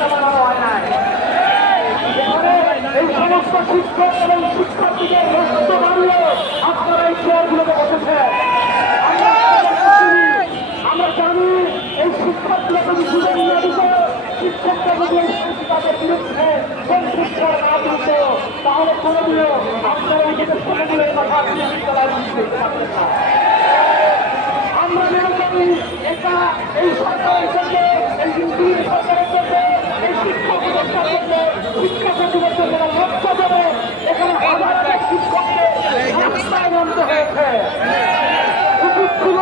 পরীক্ষা বানানো হয় নাই। এখানে এই সমস্ত শিক্ষক এবং শিক্ষার্থীদের রক্ত বাড়িয়ে আপনারা এই চেয়ারগুলোতে বসেছেন। আমরা জানি এই শিক্ষার্থীরা যদি সুযোগ না দিত, শিক্ষকরা যদি তাদের বিরুদ্ধে সংশ্লিষ্ট না দিত, তাহলে কোনোদিনও আপনারা এখানে কোনোদিনের কথা বিশ্ববিদ্যালয়ের দিতে পারতেন না। আমরা মনে করি এটা এই সরকারের জন্য, এই ইউপিএ সরকারের জন্য, এই শিক্ষা প্রতিষ্ঠার জন্য, শিক্ষা সচিবের জন্য লক্ষ্য দেবে এখানে হাজার হাজার শিক্ষককে রাস্তায় নামতে হয়েছে। উচিত ছিল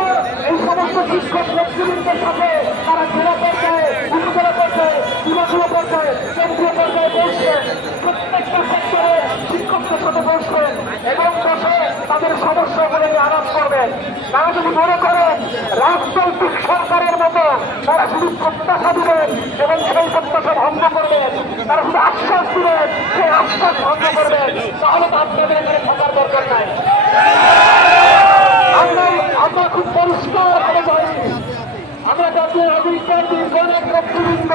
এই সমস্ত শিক্ষক নেতৃবৃন্দের সাথে তারা জেলা পর্যায়ে, উপজেলা পর্যায়ে, বিভাগীয় পর্যায়ে, কেন্দ্রীয় পর্যায়ে বসবেন, প্রত্যেকটা সেক্টরে শিক্ষকদের সাথে বসবেন এবং বসে তাদের সমস্যাগুলো নিয়ে আলাপ করবেন। তারা যদি মনে করেন রাজনৈতিক সরকারের মতো তারা শুধু প্রত্যাশা দিবেন এবং সেই প্রত্যাশা ভঙ্গ করবেন, তারা শুধু আশ্বাস দিবেন, সেই আশ্বাস ভঙ্গ করবেন, তাহলে তো আপনাদের এখানে থাকার দরকার নাই। আমরা খুব পরিষ্কার ভাবে জানি, আমরা জাতীয় নাগরিকদের দীর্ঘ অনেক নেতৃবৃন্দ,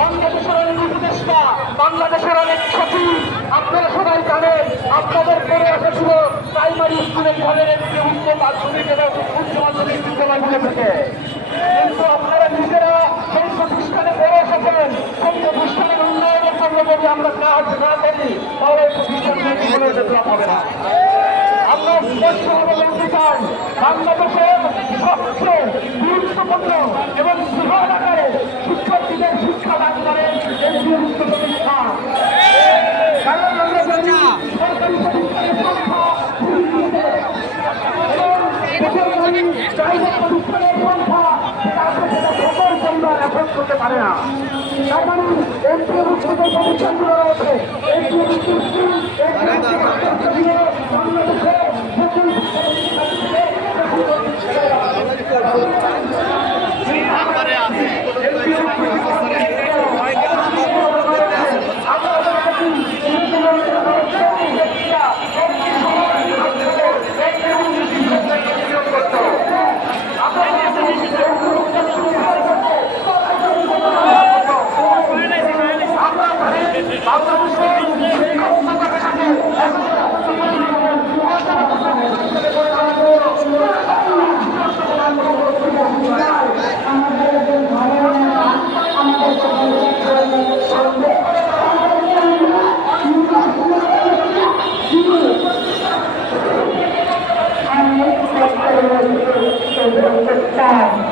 বাংলাদেশের অনেক উপদেষ্টা, বাংলাদেশের অনেক সচিব, আপনারা সবাই জানেন আপনাদের পড়ে এসেছিল প্রাইমারি স্কুলের ঘরের একটি উচ্চ মাধ্যমিক এবং উচ্চ মাধ্যমিক বিদ্যালয়গুলো থেকে। কিন্তু আপনারা নিজেরা সেই প্রতিষ্ঠানে পড়ে এসেছেন, সেই প্রতিষ্ঠানের উন্নয়নের জন্য যদি আমরা কাজ না করি তাহলে এই প্রতিষ্ঠানের জীবনের ডেভেলপ হবে না। আমরা স্পষ্টভাবে বলতে চাই, বাংলাদেশের সবচেয়ে গুরুত্বপূর্ণ এবং বৃহৎ আকারে শিক্ষার্থীদের শিক্ষাদান করেন কেন্দ্রীয় উচ্চ প্রতিষ্ঠান। কারণ আমরা জানি সরকারি প্রতিষ্ঠানের সংখ্যা প্রাইভেট প্রতিষ্ঠানের সংখ্যা সেটা সকল পরিবার এখন করতে পারে না। তার মানে কেন্দ্রীয় উচ্চ প্রতিষ্ঠানগুলো রয়েছে, কেন্দ্রীয় উচ্চ স্কুল, বাংলাদেশে Time.